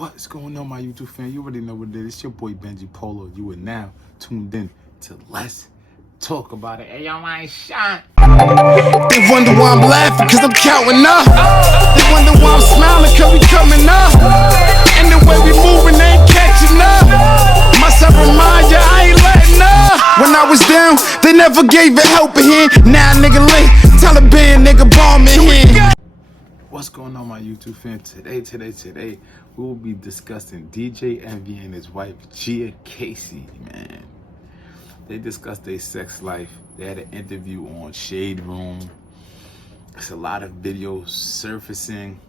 What's going on, my YouTube fan? You already know what it is. It's your boy Benji Polo. You are now tuned in to Let's Talk About It. Hey, yo, I ain't shot. They wonder why I'm laughing, cause I'm counting up. They wonder why I'm smiling, cause we coming up. And the way we moving, they ain't catching up. Myself remind ya, I ain't letting up. When I was down, they never gave a helping hand. Now nigga lit, Taliban nigga bombing here. What's going on, my YouTube fan? Today, we will be discussing DJ Envy and his wife, Gia Casey, man. They discussed their sex life. They had an interview on ShadeRoom. There's a lot of videos surfacing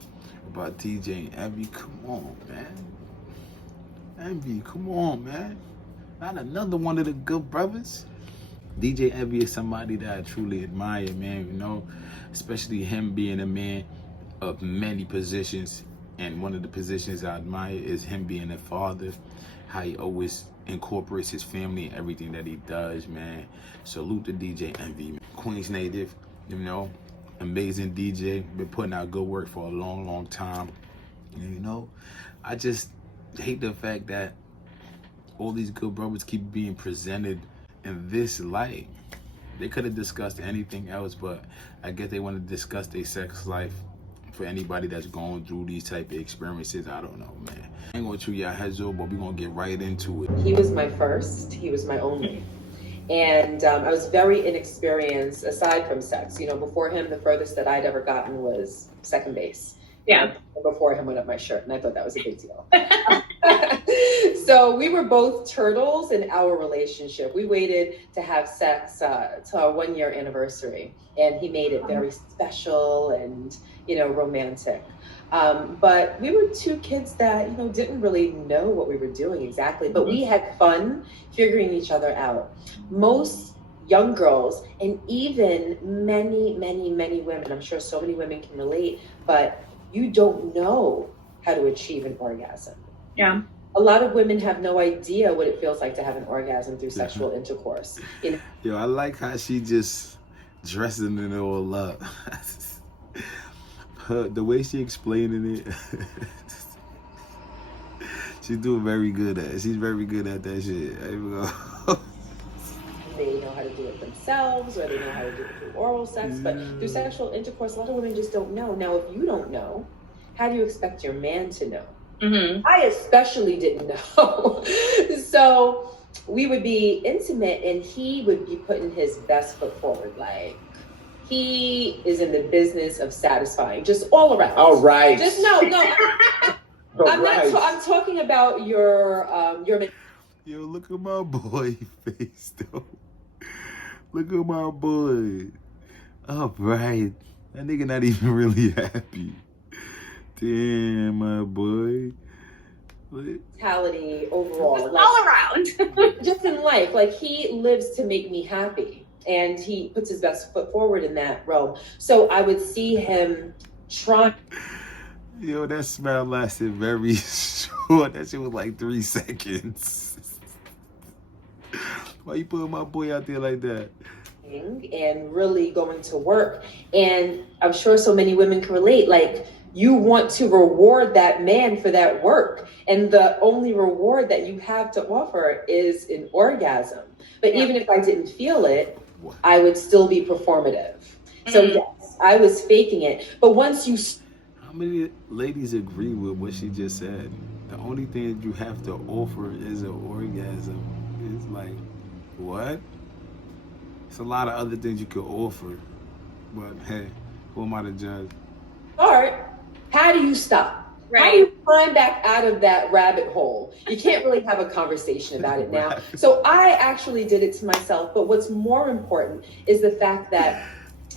about DJ and Envy. Come on, man. Envy, come on, man. Not another one of the good brothers. DJ Envy is somebody that I truly admire, man, you know, especially him being a man of many positions, and one of the positions I admire is him being a father, how he always incorporates his family in everything that he does, man. Salute to DJ Envy, Queens native, you know, amazing DJ, been putting out good work for a long time. And, you know, I just hate the fact that all these good brothers keep being presented in this light. They could have discussed anything else, but I guess they want to discuss their sex life. For anybody that's going through these type of experiences, I don't know, man. I ain't gonna chew your heads over, but we're gonna get right into it. He was my first, he was my only. And I was very inexperienced aside from sex. You know, before him, the furthest that I'd ever gotten was second base. Yeah. And before him went up my shirt, and I thought that was a big deal. So we were both turtles in our relationship. We waited to have sex till our 1 year anniversary, and he made it very special and, you know, romantic. But we were two kids that, you know, didn't really know what we were doing exactly, but we had fun figuring each other out. Most young girls, and even many women, I'm sure so many women can relate, but you don't know how to achieve an orgasm. Yeah. A lot of women have no idea what it feels like to have an orgasm through sexual intercourse. You know? Yo, I like how she just dressing it all up. The way she explaining it, she's doing very good at it. She's very good at that shit. There we go. They know how to do it themselves, or they know how to do it through oral sex, but through sexual intercourse, a lot of women just don't know. Now, if you don't know, how do you expect your man to know? Mm-hmm. I especially didn't know. So we would be intimate, and he would be putting his best foot forward. Like, he is in the business of satisfying, just all around. All right. Just no. I'm talking about your. Yo, look at my boy face, though. Look at my boy. All right. That nigga not even really happy. Damn, my boy. Mentality overall, like, all around. just in life. Like, he lives to make me happy, and he puts his best foot forward in that realm. So I would see him trying. Yo, that smell lasted very short. That shit was like 3 seconds. Why you putting my boy out there like that? And really going to work. And I'm sure so many women can relate. Like, you want to reward that man for that work, and the only reward that you have to offer is an orgasm. But even if I didn't feel it, I would still be performative. So yes, I was faking it. But once you... How many ladies agree with what she just said? The only thing that you have to offer is an orgasm. It's like, what? It's a lot of other things you could offer. But hey, who am I to judge? Start. How do you stop? Right. How do you climb back out of that rabbit hole? You can't really have a conversation about it now. So I actually did it to myself. But what's more important is the fact that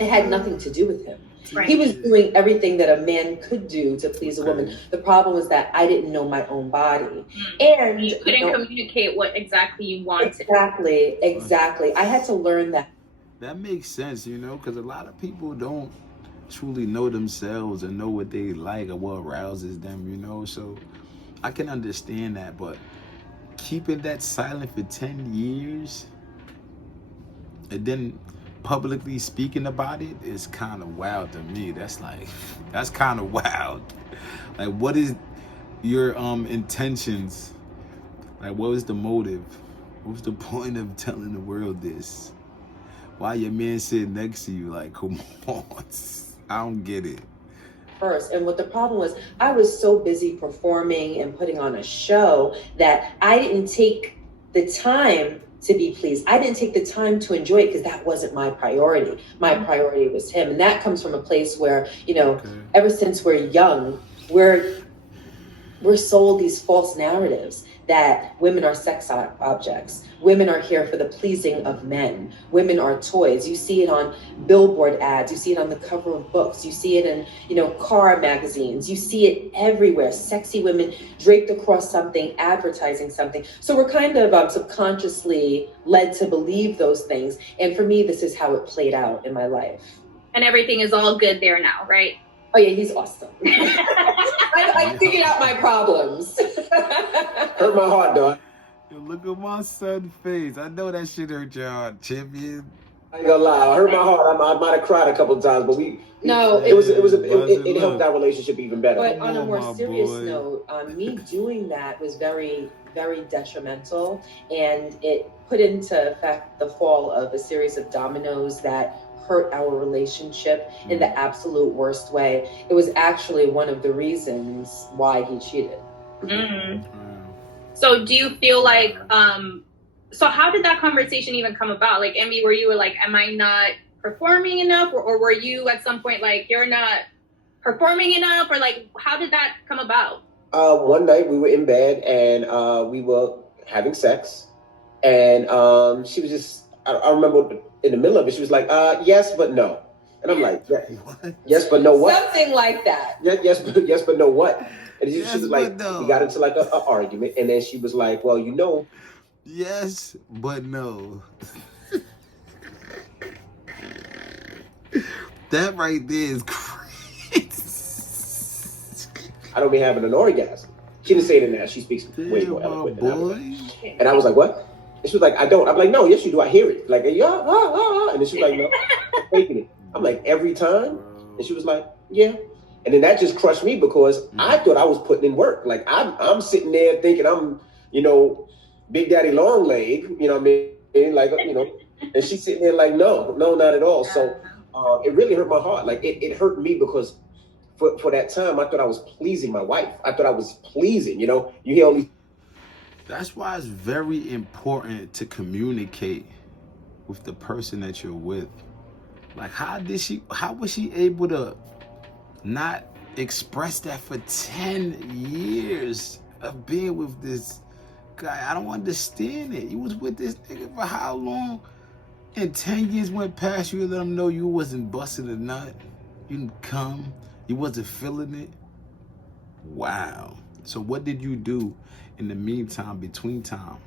it had nothing to do with him. Right. He was doing everything that a man could do to please a woman. The problem was that I didn't know my own body. And you couldn't communicate what exactly you wanted. Exactly. I had to learn that. That makes sense, you know, because a lot of people don't truly know themselves and know what they like or what arouses them, you know. So I can understand that, but keeping that silent for 10 years and then publicly speaking about it is kind of wild to me. That's kind of wild. Like, what is your intentions? Like, what was the motive? What was the point of telling the world this? Why your man sitting next to you? Like, come on. I don't get it. First, and what the problem was, I was so busy performing and putting on a show that I didn't take the time to be pleased. I didn't take the time to enjoy it because that wasn't my priority. My priority was him. And that comes from a place where, ever since we're young, we're sold these false narratives that women are sex objects. Women are here for the pleasing of men. Women are toys. You see it on billboard ads. You see it on the cover of books. You see it in, car magazines. You see it everywhere. Sexy women draped across something, advertising something. So we're kind of subconsciously led to believe those things. And for me, this is how it played out in my life. And everything is all good there now, right? Oh yeah, he's awesome. I figured out my problems. Hurt my heart, dog. Yo, look at my son's face. I know that shit hurt your heart, champion. I ain't gonna lie, I hurt my heart. I might have cried a couple of times, but it helped our relationship even better. But on a more serious note, me doing that was very, very detrimental, and it put into effect the fall of a series of dominoes that hurt our relationship in the absolute worst way. It was actually one of the reasons why he cheated. Mm-hmm. So do you feel like, so how did that conversation even come about? Like, Emmy, were you like, am I not performing enough? Or were you at some point like, you're not performing enough? Or like, how did that come about? One night we were in bed and we were having sex. And she was just, I remember in the middle of it, she was like, yes, but no. And I'm like, yes, but no what? Something like that. Yes, but no what? And she Yes, was like, but no. we got into like an argument. And then she was like, well, yes, but no. That right there is crazy. I don't be having an orgasm. She didn't say it in that. She speaks way more eloquent than that. And I was like, what? And she was like, I don't. I'm like, no, yes, you do. I hear it. Like, yeah, And then she was like, no, I'm faking it. I'm like, every time? And she was like, yeah. And then that just crushed me because I thought I was putting in work. Like, I'm sitting there thinking I'm, Big Daddy Long Leg, you know what I mean? Like, and she's sitting there like, no, not at all. So it really hurt my heart. Like, it hurt me because for that time, I thought I was pleasing my wife. I thought I was pleasing, you hear all these. That's why it's very important to communicate with the person that you're with. Like, how was she able to not express that for 10 years of being with this guy? I don't understand it. You was with this nigga for how long? And 10 years went past, you let him know you wasn't busting a nut. You didn't come. You wasn't feeling it. Wow. So what did you do in the meantime, between time?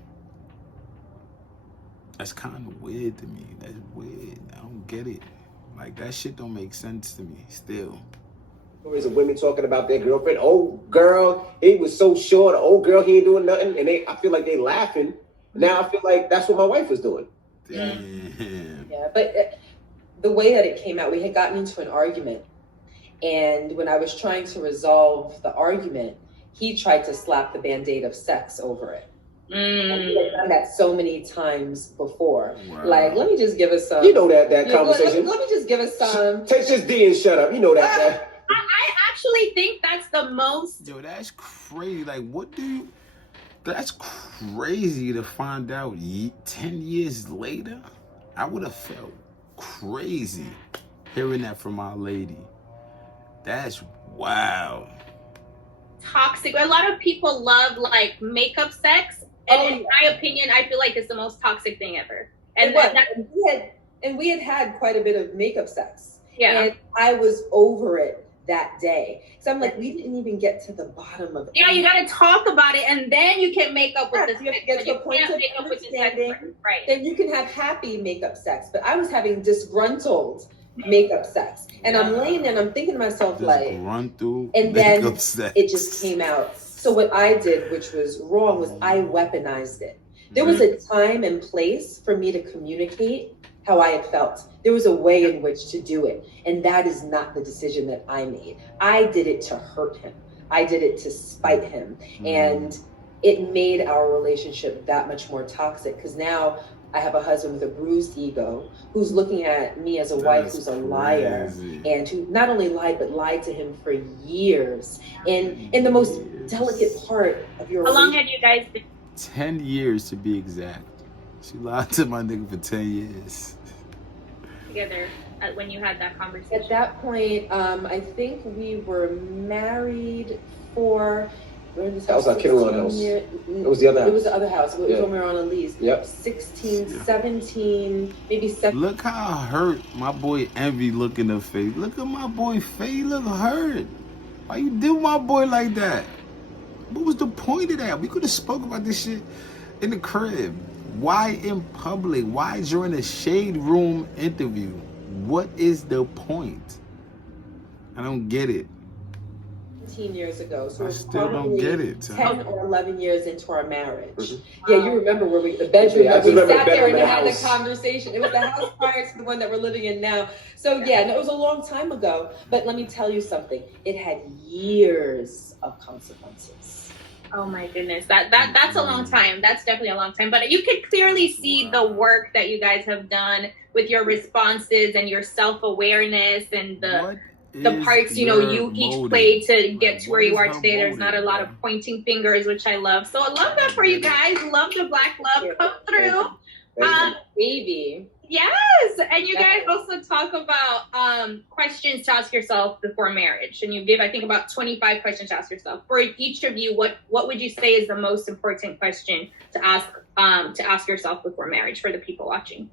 That's kind of weird to me. That's weird. I don't get it. Like, that shit don't make sense to me still. Stories of women talking about their girlfriend. Oh, girl, it was so short. Oh, girl, he ain't doing nothing. And I feel like they laughing. Now I feel like that's what my wife was doing. Damn. Yeah, but the way that it came out, we had gotten into an argument. And when I was trying to resolve the argument, he tried to slap the Band-Aid of sex over it. And he had done that so many times before. Wow. Like, let me just give us some. You know that conversation. Let me just give us some. Take this D and shut up. You know that. I actually think that's the most. Yo, that's crazy. Like, that's crazy to find out 10 years later. I would have felt crazy hearing that from my lady. That's wow. Toxic. A lot of people love like makeup sex, and in my opinion, I feel like it's the most toxic thing ever. And we had quite a bit of makeup sex. Yeah. And I was over it that day. So I'm like, we didn't even get to the bottom of it. Yeah, you got to talk about it, and then you can make up with this. You have to get to a point of understanding. Right. Then you can have happy makeup sex. But I was having disgruntled makeup sex. And I'm laying there and I'm thinking to myself, like, and then it just came out. So what I did, which was wrong, was I weaponized it. There was a time and place for me to communicate how I had felt. There was a way in which to do it. And that is not the decision that I made. I did it to hurt him. I did it to spite him. And it made our relationship that much more toxic, because now I have a husband with a bruised ego who's looking at me as a wife who's a liar, and who not only lied, but lied to him for years. And in the most delicate part of your How long have you guys been? 10 years to be exact. She lied to my nigga for 10 years. Together when you had that conversation? At that point, I think we were married for... That was our Kittle house. It was the other house. It was the other house. It was when we were on a lease. Yep. 16, 17, maybe 17. Look how hurt my boy Envy look in the face. Look at my boy Faye, look hurt. Why you do my boy like that? What was the point of that? We could have spoke about this shit in the crib. Why in public? Why during a ShadeRoom interview? What is the point? I don't get it. 15 years ago, so I still don't get it. 10 or 11 years into our marriage. Mm-hmm. Yeah, you remember where the bedroom Yeah, I we remember sat there and the had house. the conversation. It was the house prior to the one that we're living in now. So yeah, no, it was a long time ago. But let me tell you something. It had years of consequences. Oh my goodness, that's a long time. That's definitely a long time. But you could clearly see the work that you guys have done with your responses and your self-awareness and the parts, you know, you each played to get to where you are today. There's not a lot of pointing fingers, which I love. So I love that for you guys. Love the black love come through. Baby. Yes, and you guys also talk about questions to ask yourself before marriage, and you give, I think, about 25 questions to ask yourself. For each of you, what would you say is the most important question to ask yourself before marriage for the people watching?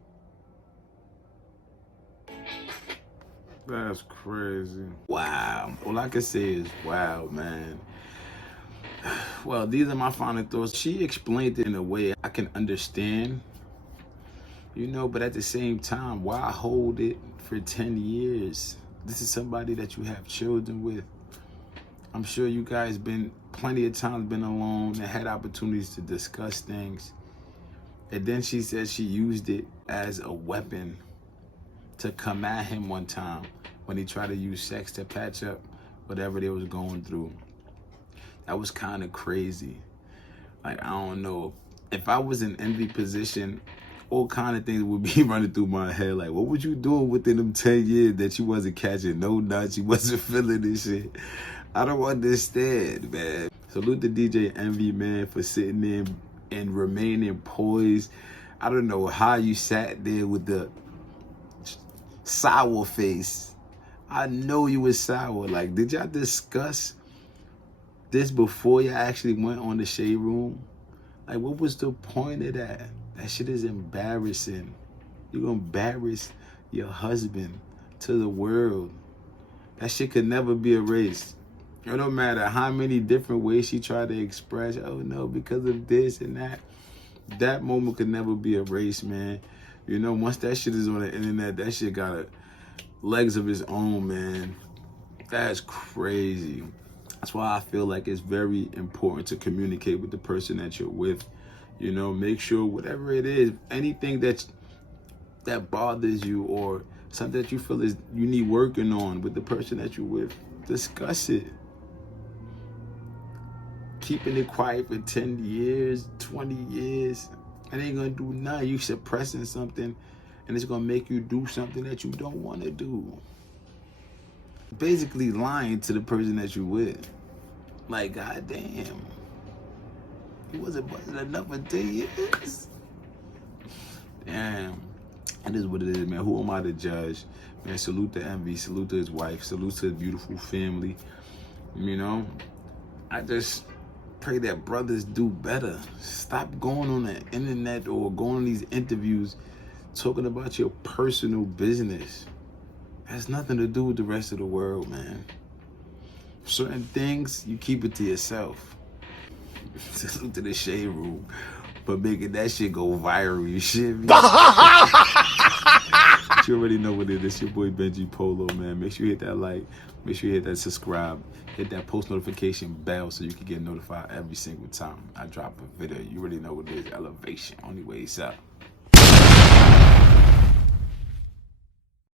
That's crazy. Wow. All I can say is wow, man. Well, these are my final thoughts. She explained it in a way I can understand. You know, but at the same time, why hold it for 10 years? This is somebody that you have children with. I'm sure you guys been plenty of times been alone and had opportunities to discuss things. And then she said she used it as a weapon to come at him one time when he tried to use sex to patch up whatever they was going through. That was kind of crazy. Like, I don't know. If I was in Envy position, all kind of things would be running through my head. Like, what was you doing within them 10 years that you wasn't catching no nuts, you wasn't feeling this shit? I don't understand, man. Salute to DJ Envy, man, for sitting there and remaining poised. I don't know how you sat there with the sour face. I know you was sour. Like, did y'all discuss this before y'all actually went on the ShadeRoom? Like, what was the point of that? That shit is embarrassing. You're gonna embarrass your husband to the world. That shit could never be erased. It don't matter how many different ways she tried to express, oh no, because of this and that. That moment could never be erased, man. You know, once that shit is on the internet, that shit got legs of its own, man. That's crazy. That's why I feel like it's very important to communicate with the person that you're with. You know, make sure whatever it is, anything that bothers you or something that you feel is you need working on with the person that you're with, discuss it. Keeping it quiet for 10 years, 20 years, it ain't gonna do nothing. You suppressing something and it's gonna make you do something that you don't wanna do. Basically lying to the person that you're with. Like, goddamn. He wasn't buzzing enough for 10 years. Damn. It is what it is, man. Who am I to judge? Man, salute to Envy. Salute to his wife. Salute to his beautiful family. You know? I just pray that brothers do better. Stop going on the internet or going on these interviews talking about your personal business. It has nothing to do with the rest of the world, man. Certain things, you keep it to yourself. Salute to the ShadeRoom for making that shit go viral. You shit me? You already know what it is. Your boy Benji Polo, man. Make sure you hit that like. Make sure you hit that subscribe. Hit that post notification bell so you can get notified every single time I drop a video. You already know what it is. Elevation. Only way it's up.